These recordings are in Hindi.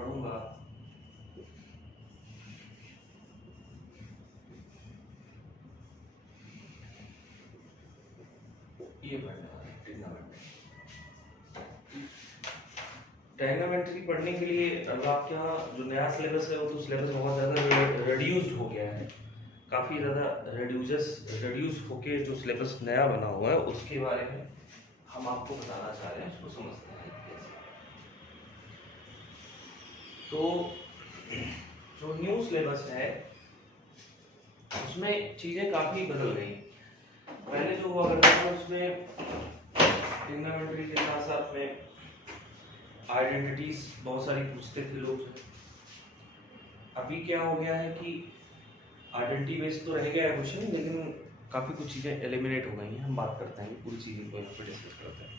पढ़ूंगा ये पढ़ने वाला है ट्रिग्नोमेट्री। ट्रिग्नोमेट्री पढ़ने के लिए अब आपके यहाँ जो नया सिलेबस है वो तो सिलेबस बहुत ज़्यादा रिड्यूस्ड हो गया है, काफ़ी ज़्यादा रिड्यूस होके जो सिलेबस नया बना हुआ है उसके बारे में हम आपको बताना चाह रहे हैं, उसको समझते हैं कैसे। तो जो न्यू सिलेबस है उसमें चीज़ें काफ़ी बदल गई। पहले जो हुआ करता था उसमें ट्रिग्नोमेट्री के साथ साथ में आइडेंटिटीज बहुत सारी पूछते थे लोग। अभी क्या हो गया है कि आइडेंटिटी बेस्ड तो रह गया है क्वेश्चन, लेकिन काफ़ी कुछ चीज़ें एलिमिनेट हो गई हैं। हम बात करते हैं पूरी चीज़ों को यहाँ पर डिस्कस करते हैं।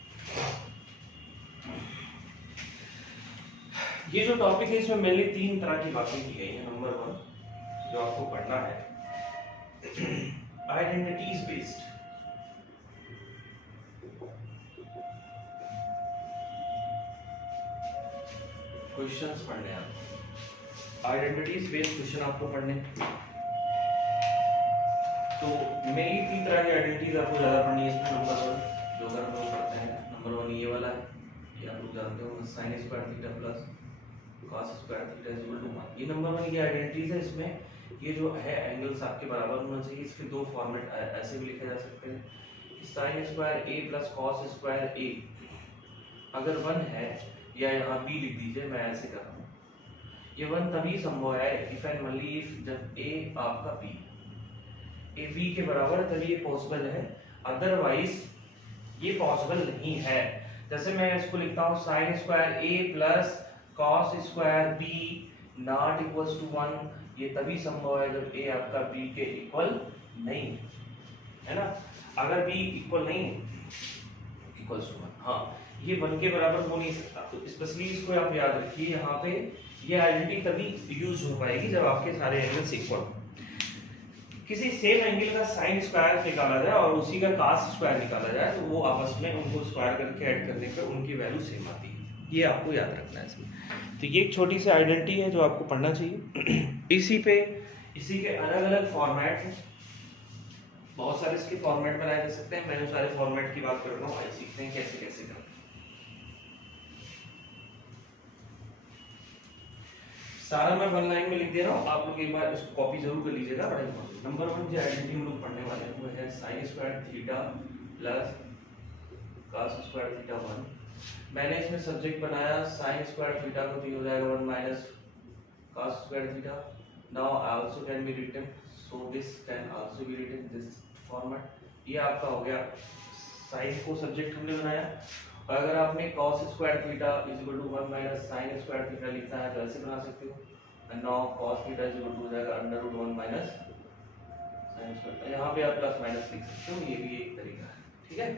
ये जो टॉपिक है इसमें मेनली 3 तरह की बातें की गई हैं। नंबर 1 जो आपको पढ़ना है आइडेंटिटीज बेस्ड, क्वेश्चंस पढ़ने हैं आपको, आइडेंटिटीज बेस्ड क्वेश्चन आपको पढ़ने। तो मेनली 3 तरह की आइडेंटिटीज आपको ज़्यादा पढ़नी है इसमें। नंबर 1 जो अगर हम लोग पढ़ते हैं, नंबर 1 ये वाला है, ये आप लोग जानते हो, sin square theta plus cos square theta is equal to 1। ये नंबर 1 की आइडेंटिटीज है। इसमें ये जो है एंगल्स आपके बराबर होना चाहिए। इसके 2 फॉर्मेट ऐसे भी लिखे जा सकते हैं कि sin square a plus cos square a अगर 1 है, या यहाँ b लिख दीजिए, मैं ऐसे कर रहा हूँ। ये 1 तभी संभव है इफ एंड ओनली इफ जब a आपका b a b के बराबर, तभी ये पॉसिबल है, अदरवाइज ये पॉसिबल नहीं है। जैसे मैं इसको लिखता हूँ sin square a plus cos square b not equals to 1, ये तभी संभव है जब a आपका b के इक्वल नहीं है ना। अगर b इक्वल नहीं इक्वल्स टू 1, हाँ ये 1 के बराबर हो नहीं सकता। तो स्पेशली इसको आप याद रखिए, यहाँ पे ये आइडेंटिटी तभी यूज हो पाएगी जब आपके सारे एंगल्स इक्वल हो। किसी सेम एंगल का साइन स्क्वायर निकाला जाए और उसी का cos स्क्वायर निकाला जाए तो वो आपस में उनको स्क्वायर करके ऐड करने पर उनकी वैल्यू सेम आती है। ये आपको याद रखना है इसमें। तो ये एक छोटी सी आइडेंटिटी है जो आपको पढ़ना चाहिए। इसी के अलग अलग फॉर्मेट हैं, बहुत सारे इसके फॉर्मेट बनाए जा सकते हैं। मैं जो सारे फॉर्मेट की बात कर रहा हूँ, आइए सीखते हैं कैसे कैसे करते हैं। सारा मैं 1 लाइन में लिख दे रहा हूँ, आप लोग एक बार इसको कॉपी जरूर कर लीजिएगा। बड़ा इंपॉर्टेंट नंबर 1 जो आइडेंटिटी हम लोग पढ़ने वाले हैं वो है sin square theta plus cos square theta 1। मैंने इसमें सब्जेक्ट बनाया sin स्क्वायर थीटा को, तो ये हो जाएगा 1 minus cos square theta. Now also can be written, so this can also be written this format. ये आपका हो गया sin को सब्जेक्ट हमने बनाया। और अगर आपने cos square theta is equal to 1 minus sin square theta लिखना है तो ऐसे बना सकते हो। And now cos theta is equal to हो जाएगा under root 1 minus sin square. यहाँ पे आप प्लस माइनस लिख सकते हो, ये भी एक तरीका है, ठीक है।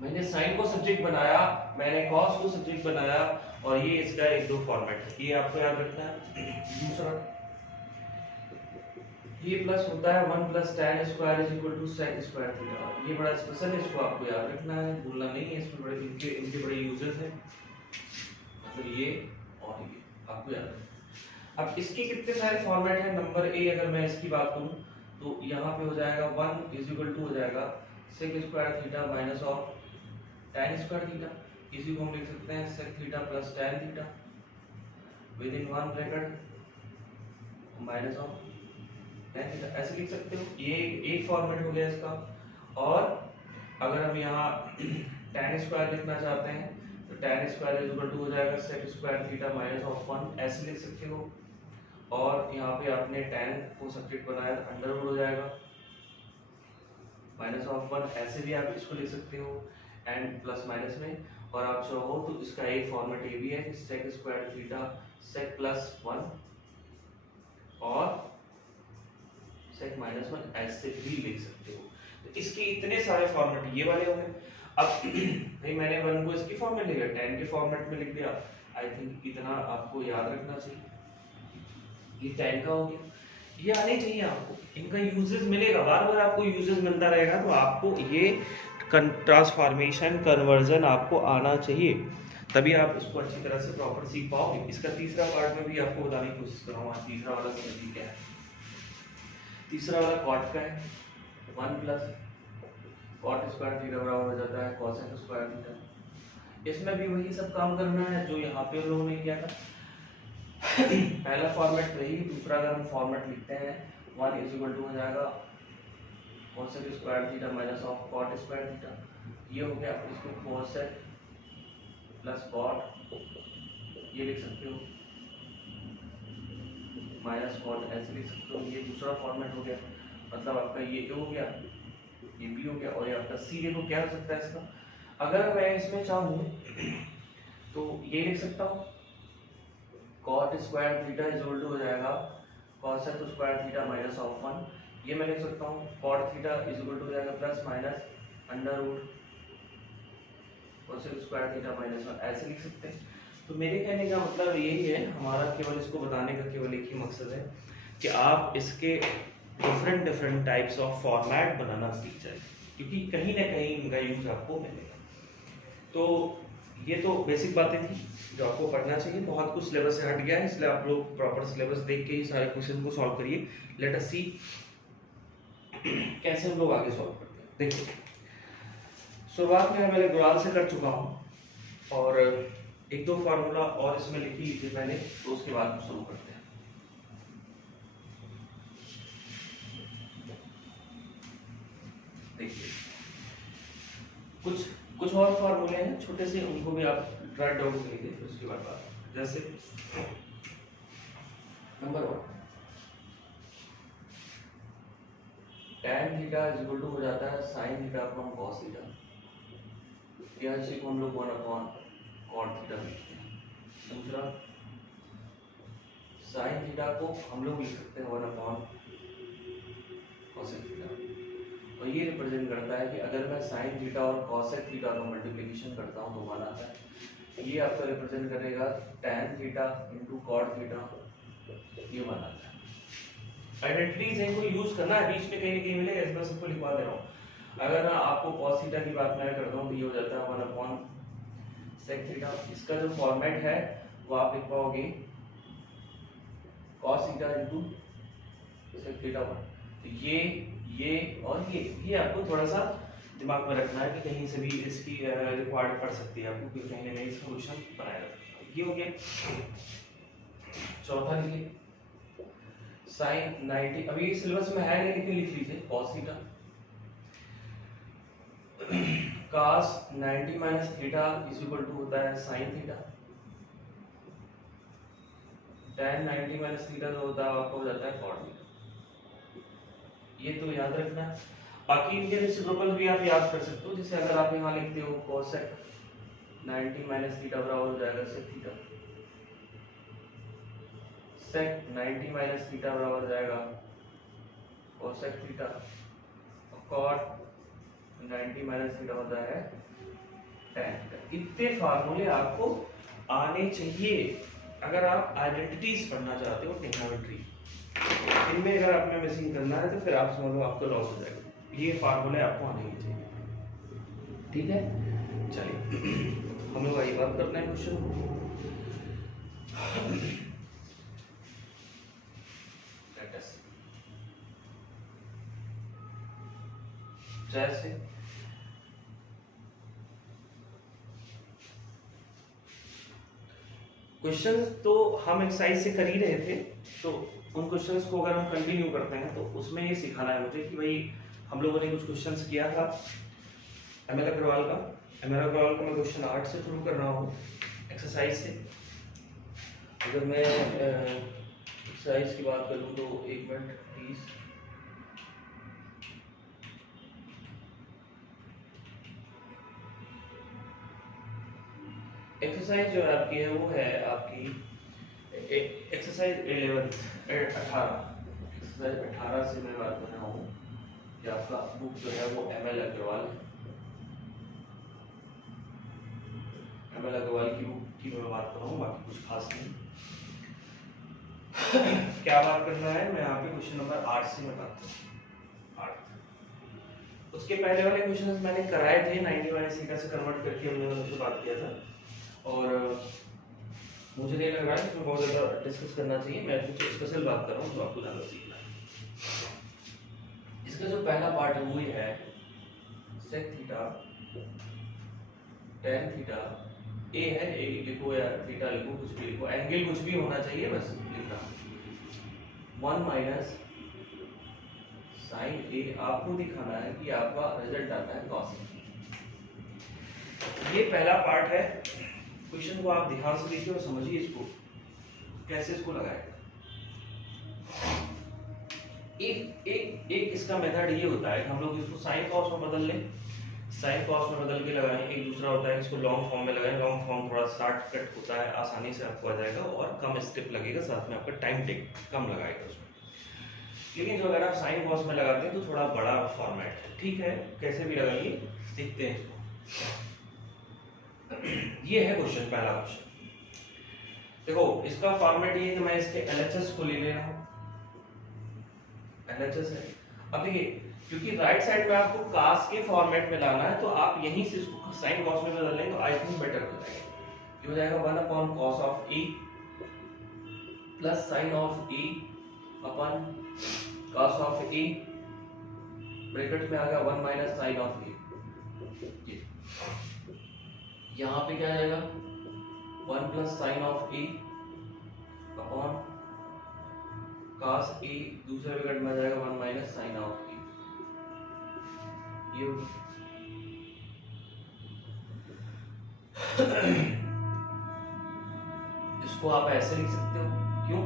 मैंने sin को सब्जेक्ट बनाया, मैंने cos को सब्जेक्ट बनाया, और ये इसका एक दो फॉर्मेट है, ये आपको याद रखना है। दूसरा ये प्लस होता है 1 plus tan square is equal to sec square theta. ये बड़ा स्पेशल है, इसको आपको याद रखना है, भूलना नहीं है। इसमें बड़े इनके बड़े यूजेस हैं, मतलब ये और ये आपको याद रखना। अब इसके कितने सारे फॉर्मेट हैं। नंबर ए अगर मैं इसकी बात करूं तो यहाँ पे हो जाएगा 1 इज इक्वल टू हो जाएगा sec square theta minus of tan square theta. इसी को हम लिख सकते हैं sec theta plus tan theta with in 1 bracket minus of ऐसे लिख सकते हो। ये एक फॉर्मेट हो गया इसका। और अगर हम यहाँ tan स्क्वायर लिखना चाहते हैं तो tan square is equal to हो जाएगा sec square theta minus of 1, ऐसे लिख सकते हो। और यहाँ पे आपने tan को सब्जेक्ट बनाया तो अंडर रूट हो जाएगा माइनस ऑफ 1, ऐसे भी आप इसको लिख सकते हो एंड प्लस माइनस में। और आप चाहो तो इसका एक फॉर्मेट ये भी है कि sec square theta sec plus 1 और sec माइनस 1 ऐसे भी लिख सकते हो। तो इसके इतने सारे फॉर्मेट ये वाले हो गए। अब भाई मैंने 1 को इसकी फॉर्म में लिख दिया, 10 के फॉर्मेट में लिख दिया। आई थिंक इतना आपको याद रखना चाहिए। ये 10 का हो गया, ये आने चाहिए आपको, इनका यूजेस मिलेगा, बार बार आपको यूजेस मिलता रहेगा, तो आपको ये ट्रांसफॉर्मेशन कन्वर्जन आपको आना चाहिए। तभी आप इसको अच्छी तरह से प्रॉपर सीख पाओगे। इसका तीसरा पार्ट में भी आपको बताने की कोशिश कर रहा हूँ। तीसरा वाला समझिए क्या है। तीसरा वाला कॉट का है, 1 प्लस कॉट स्क्वायर थीटा बराबर हो जाता है कोसेक स्क्वायर थीटा। इसमें भी वही सब काम करना है जो यहाँ पे लोगों ने किया था। पहला फॉर्मेट वही, दूसरा अगर हम फॉर्मेट लिखते हैं 1 इज इक्वल टू हो जाएगा cosec square theta minus of cot square theta. ये हो गया। इसको कोसेक प्लस कॉट ये लिख सकते हो, माइनस कॉट ऐसे लिख सकते हो। ये दूसरा फॉर्मेट हो गया। मतलब आपका ये हो गया, ये भी हो गया, और ये आपका सी। देखो क्या हो सकता है इसका, अगर मैं इसमें चाहूँ तो ये लिख सकता हूँ cot square theta is equal to हो जाएगा cosec square theta minus of 1। ये मैं लिख सकता हूँ cot theta is equal to हो जाएगा plus minus under root cosec square theta minus 1, ऐसे लिख सकते हैं। तो मेरे कहने का मतलब यही है, हमारा केवल इसको बताने का केवल एक ही मकसद है कि आप इसके डिफरेंट टाइप्स ऑफ फॉर्मेट बनाना सीख जाए, क्योंकि कहीं ना कहीं इनका यूज आपको मिलेगा। तो ये तो बेसिक बातें थी जो आपको पढ़ना चाहिए। बहुत कुछ सिलेबस से हट गया है, इसलिए आप लोग प्रॉपर सिलेबस देख के ही सारे क्वेश्चन को सॉल्व करिए। लेट अस सी कैसे हम लोग आगे सॉल्व करते हैं। देखिए, शुरुआत में मैं गुराल से कर चुका हूँ, और एक दो फार्मूला और इसमें लिख ही लीजिए मैंने, तो उसके बाद शुरू करते हैं। देखिए, कुछ और फार्मूले हैं छोटे से, उनको भी आप राइट डाउन कर लीजिए, फिर उसके बाद बात। जैसे number 1, tan theta is equal to हो जाता है sin theta upon cos theta. या इसी को हम लोग 1 अपॉन cot थीटा लिखते हैं। दूसरा, sin थीटा को हम लोग लिख सकते हैं 1 अपॉन cosec थीटा। और ये रिप्रेजेंट करता है कि अगर मैं sin थीटा और cosec थीटा का मल्टीप्लिकेशन करता हूँ तो 1 आता है। ये आपका रिप्रेजेंट करेगा tan theta into cot theta, ये 1 आता है। आइडेंटिटीज है, इनको यूज करना है, बीच में कहीं ना कहीं मिलेगा, इस मैं सबको लिखवा दे रहा हूँ। अगर आपको cos थीटा की बात मैं करता हूँ तो ये हो जाता है 1 अपॉन sec थीटा। इसका जो फॉर्मेट है वो आप लिख पाओगे cos theta into sec theta 1। तो ये और ये आपको थोड़ा सा दिमाग में रखना है कि कहीं से भी इसकी रिक्वायर्ड पड़ सकती है आपको, क्योंकि कहीं ना कहीं इसका क्वेश्चन बनाया रखना है। ये हो गया। चौथा लिखिए sin 90, अभी सिलेबस में है नहीं लेकिन लिख लीजिए cos theta cos 90 minus theta is equal to होता है sin theta. tan 90 minus theta जो होता है आपको हो जाता है cot थीटा। ये तो याद रखना है। बाकी इनके रेसिप्रोकल भी आप याद कर सकते हो, जैसे अगर आप यहाँ लिखते हो cosec 90 माइनस थीटा बराबर हो जाएगा sec theta. sec 90 minus theta बराबर हो जाएगा cosec theta. cot 90 minus theta होता है tan थीटा। इतने फार्मूले आपको आने चाहिए अगर आप आइडेंटिटीज पढ़ना चाहते हो ट्रिग्नोमेट्री। इनमें अगर आपने मिसिंग करना है तो फिर आप समझ लो आपको लॉस हो जाएगा। ये फार्मूले आपको आने ही चाहिए, ठीक है। चलिए हम लोग आगे बात करते हैं क्वेश्चन। जैसे क्वेश्चन तो हम एक्सरसाइज से कर ही रहे थे, तो उन क्वेश्चंस को अगर हम कंटिन्यू करते हैं तो उसमें ये सिखाना है मुझे कि भाई हम लोगों ने कुछ क्वेश्चंस किया था एमएल अग्रवाल का। एमएल अग्रवाल का मैं क्वेश्चन 8 से शुरू कर रहा हूँ एक्सरसाइज से। अगर मैं एक्सरसाइज की बात करूँ तो 1 मिनट प्लीज। एक्सरसाइज जो है आपकी है वो है आपकी एक्सरसाइज 18 एक्सरसाइज 18 से मैं बात कर रहा हूँ कि आपका बुक जो है वो एमएल अग्रवाल की बुक की मैं बात कर रहा हूँ, बाकी कुछ खास नहीं। क्या बात करना है, मैं यहाँ पे क्वेश्चन नंबर 8 से मैं बात करूँ। 8 उसके पहले वाले क्वेश्चंस मैंने कराए थे 90 माइनस थीटा से कन्वर्ट करके हमने उससे बात किया था। और मुझे नहीं लग रहा है इसमें बहुत ज़्यादा डिस्कस करना चाहिए, मैं कुछ स्पेशल बात कर रहा हूँ जो आपको ज़्यादा सीखना है। इसका जो पहला पार्ट है वो ये है सेक थीटा टेन थीटा, ए है, ए लिखो या थीटा लिखो, कुछ भी लिखो, एंगल कुछ भी होना चाहिए बस लिखना, 1 माइनस साइन ए, आपको दिखाना है कि आपका रिजल्ट आता है कॉस। ये पहला पार्ट है। क्वेश्चन को आप ध्यान से देखिए और समझिए इसको कैसे इसको लगाएगा। एक इसका मेथड ये होता है कि हम लोग इसको साइन कॉस में बदल लें, साइन कॉस में बदल के लगाएं। एक दूसरा होता है इसको लॉन्ग फॉर्म में लगाएं, लॉन्ग फॉर्म थोड़ा शॉर्टकट होता है, आसानी से आपको आ जाएगा और कम स्टेप लगेगा, साथ में आपका टाइम टेक कम लगाएगा उसमें। लेकिन जो अगर आप साइन कॉस में लगाते हैं तो थोड़ा बड़ा फॉर्मेट है, ठीक है, कैसे भी लगाइए, देखते हैं इसको। ये है क्वेश्चन, पहला क्वेश्चन। देखो इसका फॉर्मेट ये है कि मैं इसके एलएचएस को ले ले रहा हूं, एलएचएस है। अब देखिए क्योंकि राइट साइड में आपको कास के फॉर्मेट में लाना है तो आप यहीं से इसको साइन कॉस में बदल लेंगे तो आई थिंक बेटर हो जाएगा। ये हो जाएगा 1 upon cos of A plus sign of A upon cos of A, bracket में आ गया 1 माइनस साइन ऑफ ए। यहाँ पे क्या आ जाएगा 1 plus sign of A upon cos a, दूसरे ब्रैकेट में आ जाएगा 1 माइनस साइन ऑफ a। ये इसको आप ऐसे लिख सकते हो, क्यों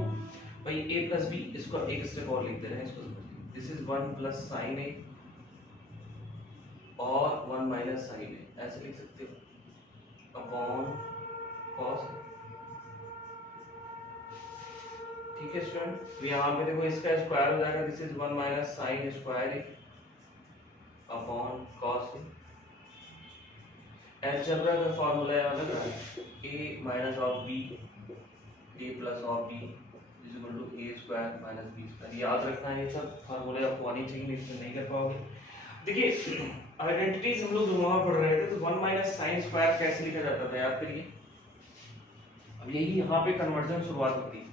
भाई a प्लस b, इसको एक स्टेप और लिख दे रहे हैं, इसको समझिए। This is 1 plus sign a और 1 माइनस साइन a, ऐसे लिख सकते हो अपॉन cos। ठीक है स्टूडेंट, तो यहाँ पे देखो इसका स्क्वायर हो जाएगा, this is 1 minus sign square A upon cos A. Algebra का फार्मूला याद है, a minus of b, a plus of b is equal to a square minus b square. याद रखना है, ये सब फार्मूले आपको आनी चाहिए, नहीं तो नहीं कर पाओगे। देखिए आइडेंटिटीज हम लोग वहां पढ़ रहे थे, तो 1 माइनस साइन स्क्वायर कैसे लिखा जाता था याद करिए। अब यही यहाँ पे कन्वर्जन शुरुआत होती है।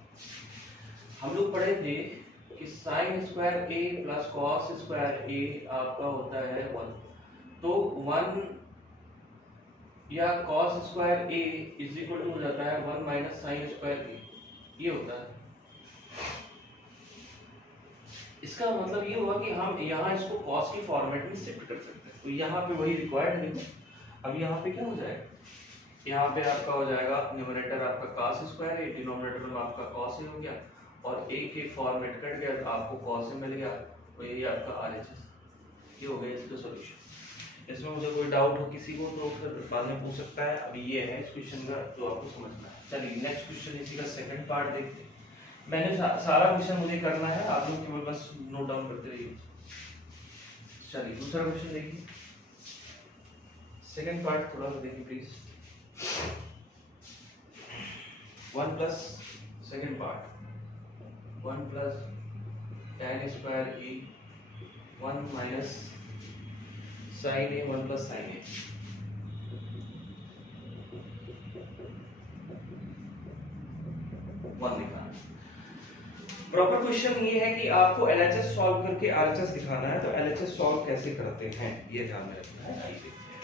हम लोग पढ़े थे कि sine square A plus cos square A आपका होता है 1, तो 1 या cos square A is equal to हो जाता है 1 माइनस साइन स्क्वायर ए, ये होता है। इसका मतलब ये हुआ कि हम यहाँ इसको कॉस की फॉर्मेट में शिफ्ट कर सकते हैं, तो यहाँ पे वही रिक्वायर्ड है। अब यहाँ पे क्या हो जाएगा, यहाँ पे आपका हो जाएगा न्यूमरेटर आपका कॉस स्क्वायर है, डिनोमिनेटर में आपका कॉस हो गया और एक एक फॉर्मेट कट गया तो आपको कॉस से मिल गया, तो यही आपका आरएचएस। ये हो गया इसका सॉल्यूशन। इसमें मुझे कोई डाउट हो किसी को तो फिर बाद में पूछ सकता है। अभी ये है इस क्वेश्चन का जो आपको समझना है। चलिए नेक्स्ट क्वेश्चन, इसी का सेकंड पार्ट देखते हैं। मैंने सारा क्वेश्चन मुझे करना है, आप लोग केवल बस नोट डाउन करते रहिए। चलिए दूसरा क्वेश्चन देखिए, सेकंड पार्ट थोड़ा सा देखिए please. 1 plus second part 1 plus tan square A 1 minus sine A 1 plus sine A. One दिखाना। प्रॉपर क्वेश्चन ये है कि आपको एलएचएस सॉल्व करके आरएचएस दिखाना है, तो एलएचएस सॉल्व कैसे करते हैं ये ध्यान में रखना है। आइए देखते हैं।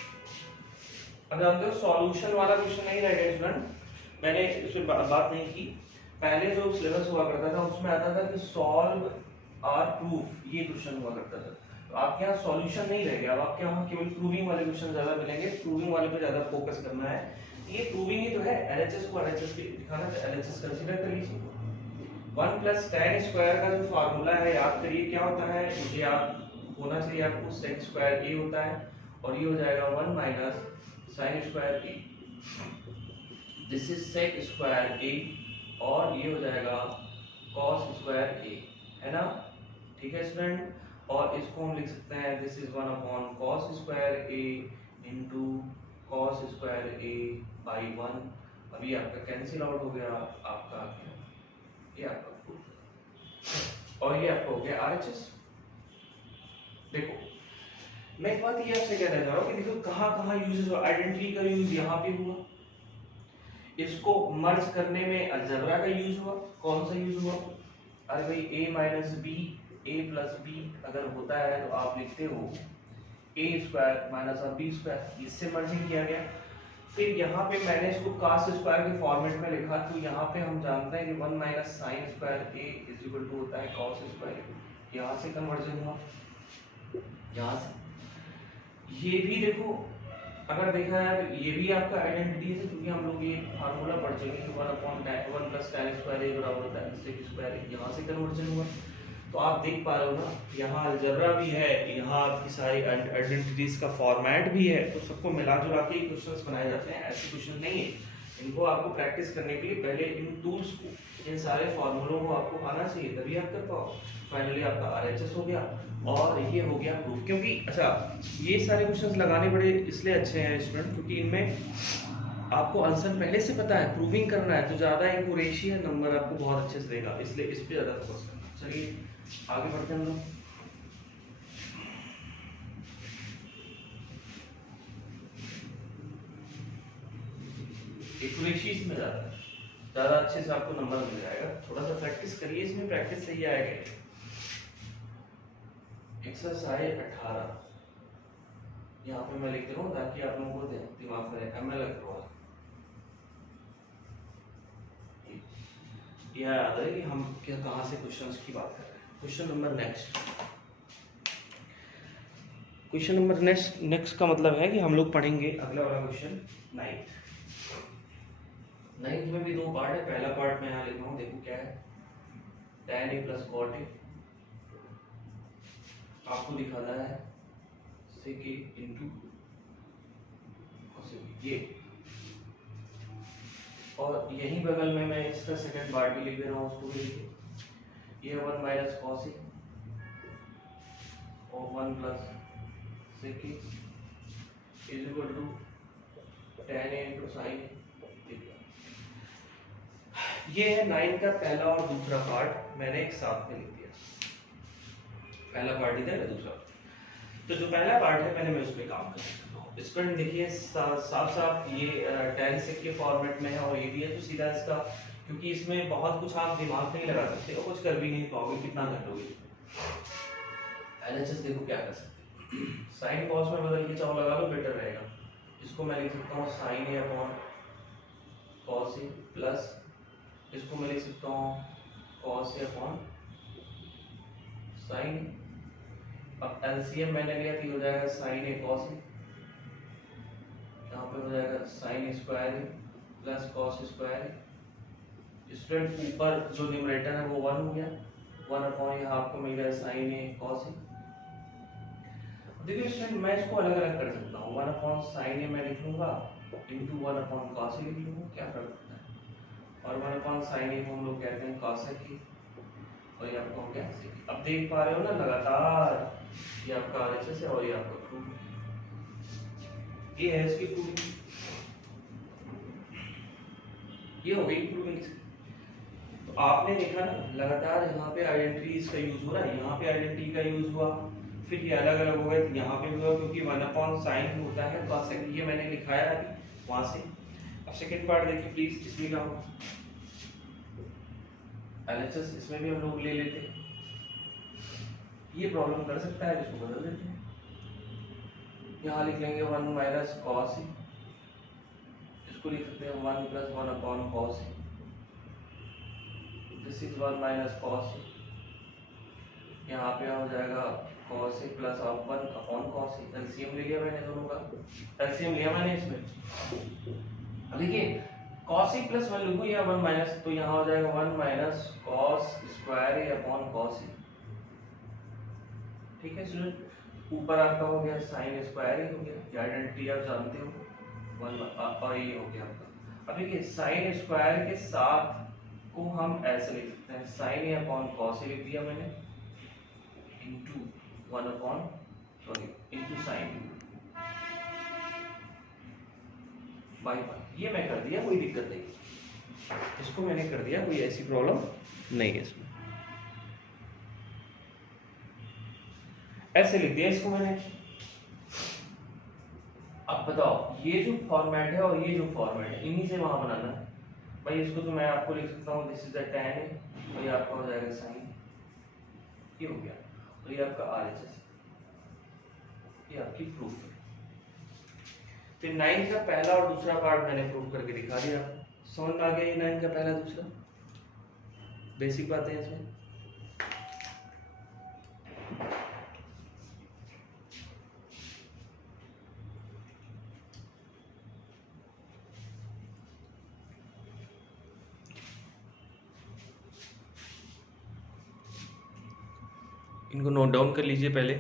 अब जानते हो सॉल्यूशन वाला क्वेश्चन नहीं रहेगा स्टूडेंट, मैंने इस पे बात नहीं की। पहले जो सिलेबस हुआ करता था उसमें आता था कि सॉल्व और प्रूफ, ये क्वेश्चन हुआ करता था। तो आपके यहाँ सॉल्यूशन नहीं रहेगा, अब आपके यहाँ केवल प्रूविंग वाले क्वेश्चन ज्यादा मिलेंगे, प्रूविंग वाले पे ज्यादा फोकस करना है। ये प्रूविंग ही तो है, एलएचएस को एलएचएस पे दिखाना है, एलएचएस कंसीडर कर लीजिए। 1 प्लस tan स्क्वायर का जो फार्मूला है याद करिए क्या होता है, ये आप होना चाहिए आपको sec स्क्वायर a होता है और ये हो जाएगा 1 minus sin square a, this is sec square a और ये हो जाएगा cos स्क्वायर a, है ना। ठीक है स्टूडेंट, और इसको हम लिख सकते हैं this is 1 upon cos square a into cos square a by 1। अभी आपका कैंसिल आउट हो गया, आपका आ गया ये आपका प्रूफ और ये आपका हो गया आरएचएस। देखो मैं एक बात ये आपसे कहना चाह रहा हूँ कि देखो कहाँ कहाँ यूज हुआ, आइडेंटिटी का यूज यहाँ पे हुआ, इसको मर्ज करने में अलजेब्रा का यूज हुआ। कौन सा यूज हुआ? अरे भाई a minus b a plus b अगर होता है तो आप लिखते हो a square minus b square, इससे मर्जिंग किया गया। फिर यहाँ पे मैंने इसको कास स्क्वायर के फॉर्मेट में लिखा, तो यहाँ पे हम जानते हैं कि 1 minus sign square a is equal to होता है कॉस स्क्वायर, यहाँ से कन्वर्जन हुआ। यहाँ से ये भी देखो, अगर देखा जाए तो ये भी आपका आइडेंटिटी है, क्योंकि हम लोग ये फार्मूला पढ़ चुके हैं कि 1 प्लस tan स्क्वायर a बराबर होता है sec स्क्वायर a, यहाँ से कन्वर्जन हुआ। तो आप देख पा रहे हो ना, यहाँ अलजेब्रा भी है, यहाँ आपकी सारी आइडेंटिटीज का फॉर्मेट भी है, तो सबको मिला जुला के क्वेश्चंस बनाए जाते हैं। ऐसे क्वेश्चन नहीं है, इनको आपको प्रैक्टिस करने के लिए पहले इन टूल्स को, इन सारे फॉर्मूलों को आपको आना चाहिए, तभी आप कर पाओ। फाइनली आपका आरएचएस हो गया और ये हो गया प्रूफ। क्योंकि अच्छा, ये सारे क्वेश्चंस लगाने बड़े इसलिए अच्छे हैं स्टूडेंट, क्योंकि इनमें आपको आंसर पहले से पता है, प्रूविंग करना है, तो ज़्यादा एक्यूरेसी है, नंबर आपको बहुत अच्छे से देगा, इसलिए इस पर ज़्यादा फोकस करना। चलिए आगे बढ़ते हैं हम लोग। एक्यूरेसी इसमें ज़्यादा अच्छे से आपको नंबर मिल जाएगा। थोड़ा सा प्रैक्टिस करिए, इसमें प्रैक्टिस सही आएगा। एक्सरसाइज 18 यहाँ पे मैं लिख दे रहा हूँ ताकि आप लोगों को दिमाग में रहे। ML अग्रवाल, यह याद है कि हम क्या कहाँ से क्वेश्चंस की बात कर रहे हैं। क्वेश्चन नंबर नेक्स्ट का मतलब है कि हम लोग पढ़ेंगे अगला वाला क्वेश्चन 9th में भी 2 पार्ट है। पहला पार्ट मैं यहाँ लिख रहा हूँ, देखो क्या है, tan a plus cot a आपको दिखाना है sec a इंटू ये, और यहीं बगल में मैं इसका सेकंड पार्ट भी लिख दे रहा हूँ, उसको भी लिखिए। ये 1 माइनस cos a और 1 plus sec a is equal to tan a into sin a। ये है 9 का पहला और दूसरा पार्ट, मैंने एक साथ में लिख दिया। पहला पार्ट इधर है, दूसरा। तो जो पहला पार्ट है मैंने, मैं उस पर काम कर सकता हूँ। स्टूडेंट देखिए साफ ये tan sec के फॉर्मेट में है और ये भी है, तो सीधा इसका, क्योंकि इसमें बहुत कुछ आप दिमाग नहीं लगा सकते और कुछ कर भी नहीं पाओगे, कितना कर लोगे। एलएचएस देखो क्या कर सकते हैं, साइन कॉस में बदल के चाहो लगा लो, बेटर रहेगा। इसको मैं लिख सकता हूँ sign A upon cos A plus, इसको मैं लिख सकता हूँ कॉस ए अपॉन साइन। अब एलसीएम मैंने लिया तो हो जाएगा साइन ए कॉस ए, यहाँ पे हो जाएगा sign square A plus cos square A. Student ऊपर जो न्यूमरेटर है वो 1 हो गया, 1 अपॉन यहाँ आपको मिल गया साइन ए कॉस ए। देखिए स्टूडेंट मैं इसको अलग अलग कर सकता हूँ, 1 अपॉन साइन ए मैं लिख लूंगा इंटू 1 अपॉन कॉस ए लिख लूंगा, क्या फर्क पड़ता है। और 1 अपॉन साइन ए को हम लोग कहते हैं कॉसेक की, और ये आपको हम कहते हैं। अब देख पा रहे हो ना लगातार, ये आपका आरएचएस है और ये आपका प्रूफ, ये है इसकी प्रूविंग, ये हो गई प्रूविंग। तो आपने देखा ना लगातार यहाँ पे आइडेंटिटीज का यूज हो रहा है, यहाँ पे आइडेंटिटी का यूज हुआ, फिर ये अलग अलग हो गए, यहाँ पे भी हुआ, क्योंकि 1 अपॉन साइन होता है कॉसेक, ये मैंने लिखाया अभी वहां से। अब सेकंड पार्ट देखिए प्लीज, इसमें क्या होगा, एलएचएस इसमें भी हम लोग ले लेते हैं, ये प्रॉब्लम कर सकता है, इसको बदल देते हैं। यहाँ लिख लेंगे 1 माइनस कॉस ए, इसको लिख सकते हैं 1 plus 1 upon cos A, this is 1 minus cos A, यहाँ पे हो जाएगा cos A plus 1 upon cos A. LCM ले लिया मैंने दोनों का, एलसीएम लिया मैंने इसमें। अब देखिए cos e प्लस 1 लिखूं या 1 माइनस, तो यहाँ हो जाएगा 1 माइनस cos स्क्वायर ए अपॉन cos e, ठीक है स्टूडेंट। ऊपर आपका हो गया sin स्क्वायर ए हो गया, ये आइडेंटिटी आप जानते हो 1 और ये हो गया आपका। अब देखिए sin स्क्वायर के साथ को हम ऐसे लिख सकते हैं, sin ए अपॉन cos ए लिख दिया मैंने into 1 upon into sin by pi, ये मैं कर दिया, कोई दिक्कत नहीं, इसको मैंने कर दिया, कोई ऐसी प्रॉब्लम नहीं है इसमें, ऐसे लिख दिया इसको मैंने। अब बताओ ये जो फॉर्मेट है और ये जो फॉर्मेट है इन्हीं से वहां बनाना है भाई। इसको तो मैं आपको लिख सकता हूँ दिस इज द tan और ये आपका हो जाएगा sin, ये हो गया, और ये आपका RHS, ये आपकी प्रूफ है। फिर 9 का पहला और दूसरा पार्ट मैंने प्रूफ करके दिखा दिया, समझ में आ गया ये 9 का पहला दूसरा, बेसिक बातें हैं इसमें। इनको नोट डाउन कर लीजिए पहले।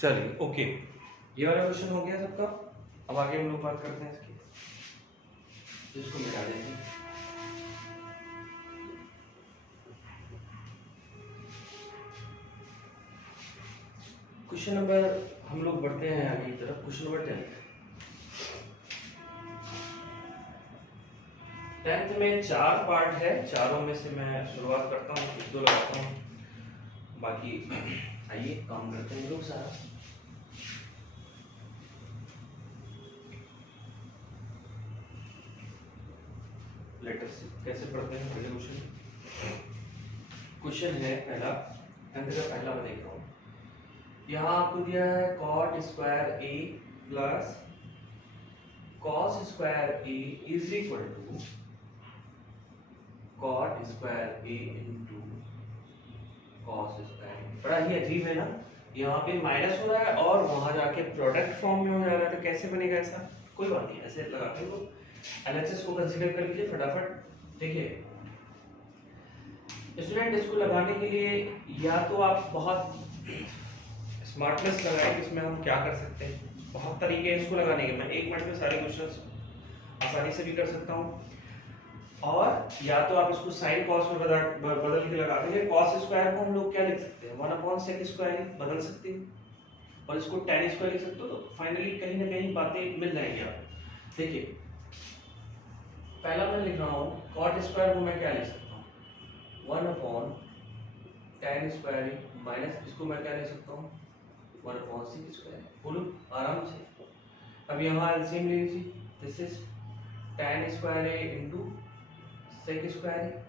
चलिए ओके, ये वाला क्वेश्चन हो गया सबका। अब आगे हम लोग बात करते हैं इसकी, इसको मिटा देते हैं। क्वेश्चन नंबर, हम लोग बढ़ते हैं आगे की तरफ। क्वेश्चन नंबर 10th में 4 पार्ट है, चारों में से मैं शुरुआत करता हूँ, 1-2 लगाता हूँ, बाकी आइए काम करते हैं लोग सारा। लेटर्स कैसे पढ़ते हैं पहले क्वेश्चन। क्वेश्चन है पहला, 10th का पहला मैं देख रहा हूँ। यहाँ आपको दिया है cot square a plus cos square a is equal to cot square a into cos square. बड़ा ही अजीब है ना, यहाँ पे माइनस हो रहा है और वहां जाके प्रोडक्ट फॉर्म में हो जा रहा है, तो कैसे बनेगा ऐसा? कोई बात नहीं, ऐसे लगाते हैं लोग। एलएचएस को कंसीडर कर लीजिए फटाफट। देखिए स्टूडेंट, इसको लगाने के लिए या तो आप बहुत स्मार्टनेस लगाएं कि इसमें हम क्या कर सकते हैं, बहुत तरीके हैं इसको लगाने के। मैं 1 मिनट में सारे क्वेश्चंस आसानी से भी कर सकता हूँ, और या तो आप इसको साइन कॉस में बदल के लगा देंगे। कॉस स्क्वायर को हम लोग क्या लिख सकते हैं, 1/sec स्क्वायर बदल सकते हैं, और इसको tan स्क्वायर लिख सकते हो। तो फाइनली कहीं ना कहीं बातें मिल जाएंगी आपको। देखिए पहला मैं लिख रहा हूँ cot स्क्वायर को मैं क्या लिख सकता हूँ, 1/tan स्क्वायर माइनस इसको मैं क्या लिख सकता हूँ, 1/sec स्क्वायर। बोलो आराम से। अब यहाँ एलसीएम ले लीजिए, this is tan square a into sec square,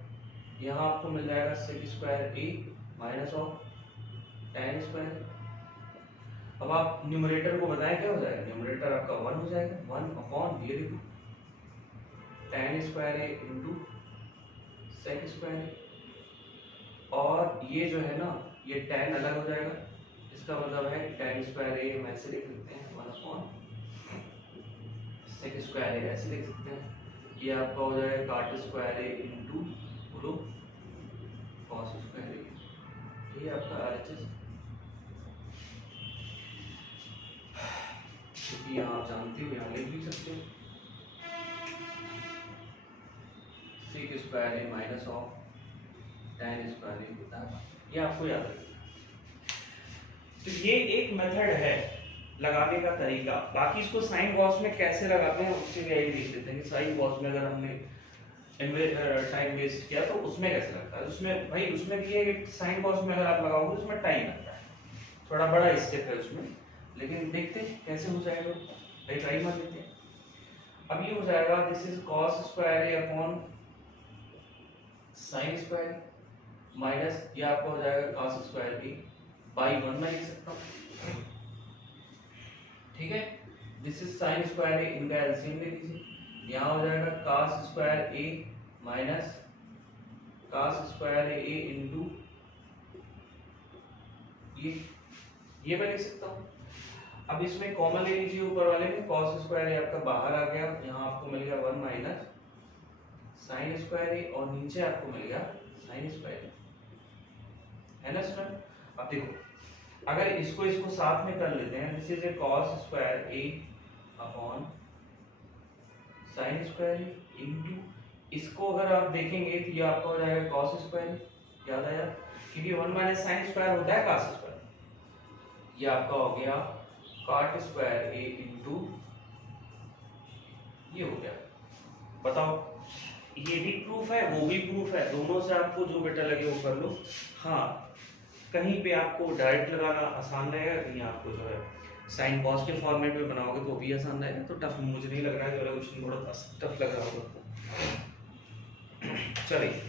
यहाँ आपको मिल जाएगा sec square a minus of tan square. अब आप न्यूमरेटर को बताएं क्या हो जाएगा, न्यूमरेटर आपका 1 हो जाएगा, 1/, ये देखो tan square a into sec square, और ये जो है ना ये tan अलग हो जाएगा, इसका मतलब है tan स्क्वायर a हम ऐसे लिख सकते हैं 1/, sec स्क्वायर a ऐसे लिख सकते हैं। ये आपका हो जाएगा cot स्क्वायर a इंटू बोलो cos स्क्वायर a, ये आपका RHS। क्योंकि यहाँ आप जानते हो यहाँ लिख भी सकते हो sec square a minus of tan square a होता है, ये आपको याद रखना। तो ये एक मेथड है लगाने का तरीका। बाकी इसको साइन कॉस में कैसे लगाते हैं उससे भी यही देख लेते हैं कि साइन कॉस में अगर हमने टाइम वेस्ट किया तो उसमें कैसे लगता है। उसमें भाई उसमें भी है कि साइन कॉस में अगर आप लगाओगे तो उसमें टाइम लगता है, थोड़ा बड़ा स्टेप है उसमें, लेकिन देखते हैं कैसे हो जाएगा, भाई ट्राई मार लेते हैं। अब ये हो जाएगा this is cos square a upon sin square minus ये आपका हो जाएगा cos स्क्वायर b बाई 1 मैं लिख सकता हूँ, ठीक है। This is sin square a, इनका एलसीएम ले लीजिए, यहाँ हो जाएगा cos square a minus cos square a into ये मैं लिख सकता हूँ। अब इसमें कॉमन ले लीजिए, ऊपर वाले में cos स्क्वायर a आपका बाहर आ गया, यहाँ आपको मिल गया 1 माइनस sin स्क्वायर a, और नीचे आपको मिल गया sin स्क्वायर a, है ना स्टूडेंट। अब देखो अगर इसको साथ में कर लेते हैं, this is a cos square a upon sin square a into इसको अगर आप देखेंगे तो ये आपका हो जाएगा cos स्क्वायर, याद आया क्योंकि 1 माइनस sin स्क्वायर होता है cos स्क्वायर, ये आपका हो गया cot स्क्वायर a इंटू ये हो गया। बताओ ये भी प्रूफ है, वो भी प्रूफ है, दोनों से आपको जो बेटर लगे वो कर लो। हाँ, कहीं पे आपको डायरेक्ट लगाना आसान रहेगा, कहीं आपको जो है साइन कॉस के फॉर्मेट में बनाओगे तो भी आसान रहेगा। तो टफ मुझे नहीं लग रहा है, जो क्वेश्चन थोड़ा टफ लग रहा होगा। चलिए,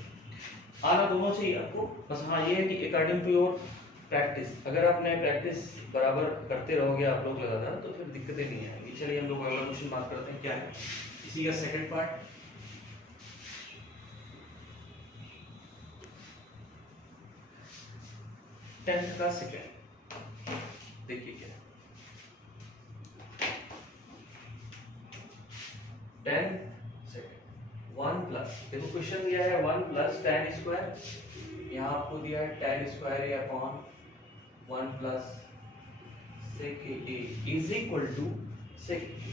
आना दोनों चाहिए आपको, बस हाँ ये है कि अकॉर्डिंग टू योर प्रैक्टिस, अगर आपने प्रैक्टिस बराबर करते रहोगे आप लोग लगातार तो फिर दिक्कतें नहीं आएंगी। चलिए हम लोग अगला क्वेश्चन बात करते हैं, क्या है इसी का सेकंड पार्ट। टेंथ का सेकंड देखिए क्या है, 10 सेकंड 1 प्लस, देखो क्वेश्चन दिया है 1 प्लस tan स्क्वायर, यहाँ आपको दिया है tan स्क्वायर या upon 1 plus sec a is equal to sec a।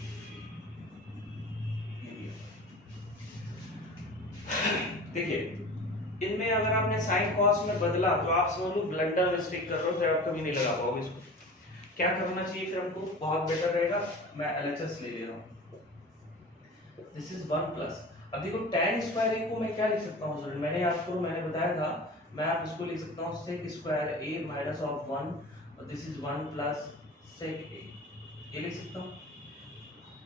देखिए इनमें अगर आपने साइन कॉस में बदला तो आप समझ लो ब्लंडर मिस्टेक कर रहे हो, फिर आप कभी नहीं लगा पाओगे इसको। क्या करना चाहिए फिर हमको, बहुत बेटर रहेगा, मैं एलएचएस ले रहा हूँ, दिस इज 1 प्लस। अब देखो tan स्क्वायर a को मैं क्या लिख सकता हूँ स्टूडेंट, मैंने आपको मैंने बताया था, मैं आप इसको लिख सकता हूँ sec square a minus of 1 और this is 1 plus sec a, ये लिख सकता हूँ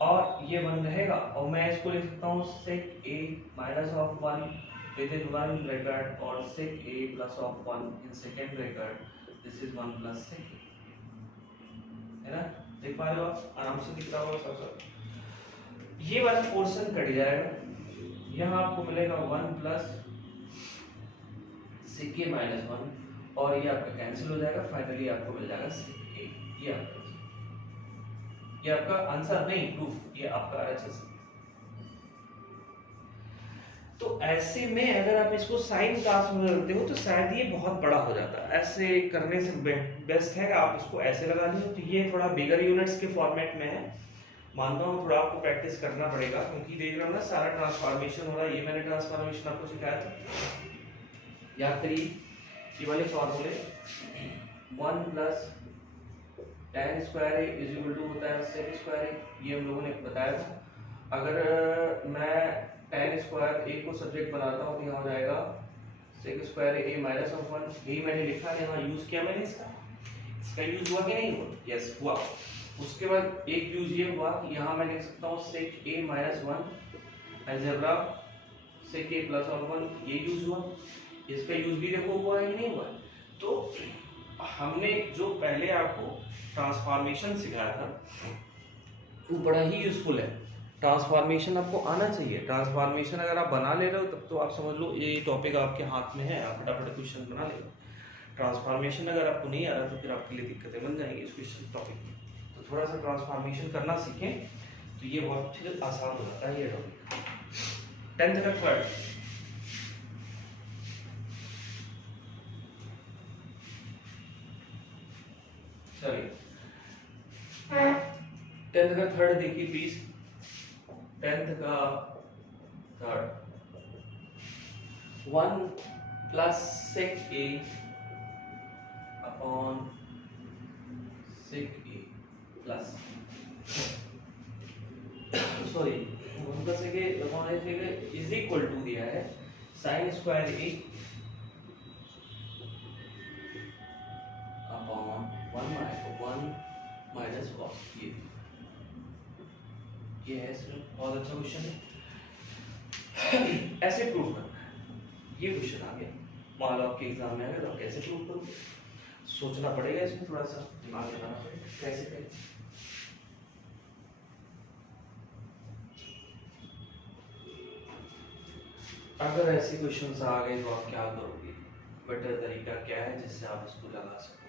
और ये 1 रहेगा और मैं इसको लिख सकता हूँ sec a minus of 1 within 1 bracket और sec a plus of 1 in second bracket, this is 1 plus sec a, है ना, देख पा रहे हो आप, आराम से दिख रहा होगा सब। ये वाला पोर्शन कट जाएगा, यहाँ आपको मिलेगा 1 प्लस sec a माइनस 1 और ये आपका कैंसिल हो जाएगा, फाइनली आपको मिल जाएगा sec a। ये आपका आंसर नहीं प्रूफ, ये आपका आरएचएस। तो ऐसे में अगर आप इसको साइन क्लास में रखते हो तो शायद ये बहुत बड़ा हो जाता है, ऐसे करने से बेस्ट है आप इसको ऐसे लगा लो। तो ये थोड़ा बिगर यूनिट्स के फॉर्मेट में है, मानता हूँ थोड़ा आपको प्रैक्टिस करना पड़ेगा, क्योंकि देख रहा हूँ ना सारा ट्रांसफॉर्मेशन हो रहा है, ये मैंने ट्रांसफॉर्मेशन आपको सिखाया था, याद करिए ये वाले फॉर्मूले 1 plus tan square a is equal to होता है sec स्क्वायर a, ये हम लोगों ने बताया था। अगर मैं tan स्क्वायर a को सब्जेक्ट बनाता हूँ तो यहाँ हो जाएगा sec square a minus of 1, यही मैंने लिखा है, यहाँ यूज किया मैंने इसका यूज हुआ कि नहीं हुआ, यस हुआ। उसके बाद एक यूज ये हुआ कि यहाँ मैं लिख सकता हूँ sec a minus 1 algebra sec a plus of 1, ये यूज हुआ। इसका यूज भी देखो हुआ है कि नहीं हुआ। तो हमने जो पहले आपको ट्रांसफॉर्मेशन सिखाया था वो बड़ा ही यूजफुल है, ट्रांसफॉर्मेशन आपको आना चाहिए। ट्रांसफॉर्मेशन अगर आप बना ले रहे हो तब तो आप समझ लो ये टॉपिक आपके हाथ में है, आप फटाफट क्वेश्चन बना ले। ट्रांसफॉर्मेशन अगर आपको नहीं आ रहा तो फिर आपके लिए दिक्कतें बन जाएंगी इस क्वेश्चन टॉपिक में। तो थोड़ा सा ट्रांसफॉर्मेशन करना सीखें तो ये बहुत फिर आसान हो जाता है ये टॉपिक। 10th का थर्ड, चलिए 10th का थर्ड देखिए प्लीज। 10th का third 1 plus sec a upon sec a plus sorry 1 plus sec a upon sec a is equal to दिया है sin square a upon 1 minus cos, ये है इसमें बहुत अच्छा क्वेश्चन है। ऐसे प्रूव करना है, ये क्वेश्चन आ गया, मान लो आपके एग्जाम में आ गया तो आप कैसे प्रूव करोगे, सोचना पड़ेगा, इसमें थोड़ा सा दिमाग लगाना पड़ेगा कैसे करें। अगर ऐसे क्वेश्चन आ गए तो आप क्या करोगे, बेटर तरीका क्या है जिससे आप इसको लगा सको।